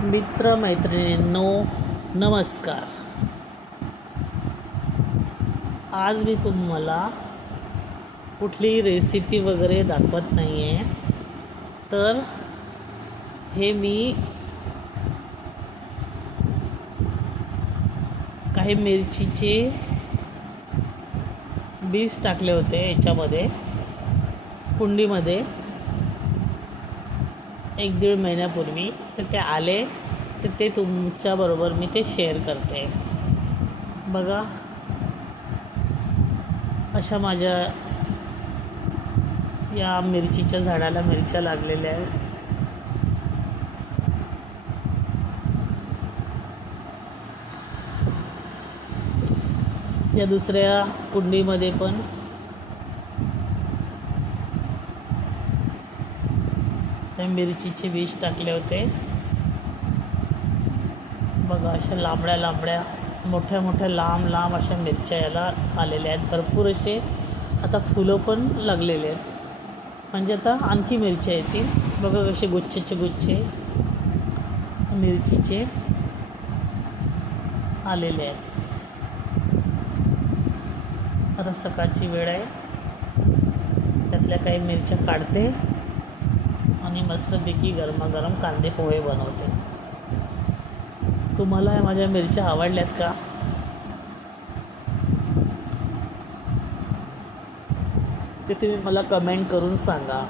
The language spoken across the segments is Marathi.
मित्रमैत्रिणींनो नमस्कार. आज मी तुम्हाला कुठली रेसिपी वगैरे दाखवत नाही आहे, तर हे मी काही मिरचीचे बीज टाकले होते याच्यामध्ये कुंडीमध्ये 1-1.5 महिन्यापूर्वी. तर ते आले, तर ते तुमच्याबरोबर मी ते शेअर करते. बघा, अशा माझ्या या मिरचीच्या झाडाला मिरच्या लागलेल्या आहेत. या दुसऱ्या कुंडीमध्ये पण त्या मिरचीचे बीज टाकले होते. बघा, अशा लांबड्या मोठ्या लांब अशा मिरच्या याला आलेल्या आहेत. भरपूर असे आता फुलं पण लागलेले आहेत, म्हणजे आता आणखी मिरच्या येतील. बघा कसे गुच्छे मिरचीचे आलेले आहेत. आता सकाळची वेळ आहे, त्यातल्या काही मिरच्या काढते आणि मस्तपैकी गरमागरम कांदे पोहे बनवते. तुम्हाला माझ्या मिरच्या आवडल्यात का? ते तुम्ही मला कमेंट करून सांगा.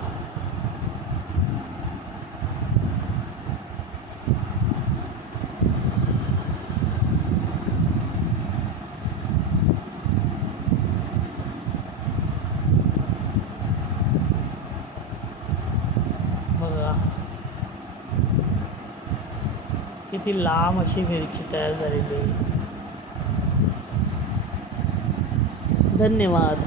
बघा किती लांब अशी मिरची तयार झालेली आहे. धन्यवाद.